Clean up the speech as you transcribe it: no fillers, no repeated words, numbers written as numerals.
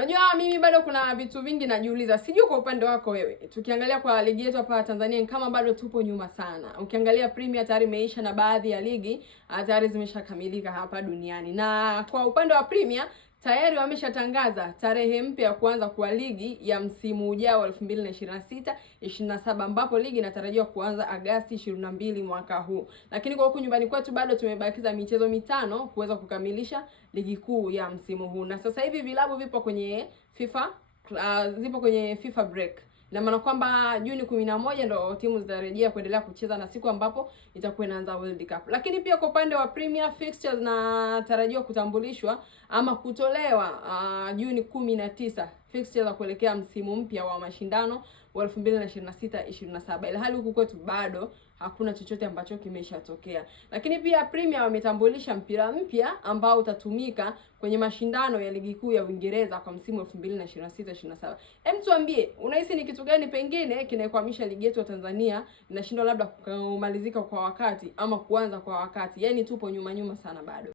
Unajua mimi bado kuna vitu vingi najiuliza. Sijui kwa upande wako wewe. Tukiangalia kwa ligi yetu hapa Tanzania kama bado tupo nyuma sana. Ukiangalia Premier tayari imeisha na baadhi ya ligi tayari zimeshakamilika hapa duniani. Na kwa upande wa Premier tayari wameshatangaza tarehe mpya ya kuanza kwa ligi ya msimu ujao 2026-27 ambapo ligi inatarajiwa kuanza Agosti 22 mwaka huu. Lakini kwa huku nyumbani kwetu bado tumebakiza michezo mitano kuweza kukamilisha ligi kuu ya msimu huu. Na sasa hivi vilabu vipo kwenye FIFA break. Na maana kwamba Juni 11 ndo timu zitarejea kuendelea kucheza na siku ambapo itakuwa inaanza World Cup. Lakini pia kwa upande wa Premier fixtures zinatarajiwa kutambulishwa ama kutolewa Juni 19, fixtures za kuelekea msimu mpya wa mashindano wa 2026-27. Ila hali huku kwetu bado hakuna chochote ambacho kimeshatokea. Lakini pia Premier wametambulisha mpira mpya ambao utatumika kwenye mashindano ya ligi kuu ya Uingereza kwa msimu 2026-27. Hem, tuambie, unahisi ni kitu gani pengine kinakwamisha ligi yetu ya Tanzania inashindwa labda kumalizika kwa wakati ama kuanza kwa wakati? Yaani tupo nyuma sana bado.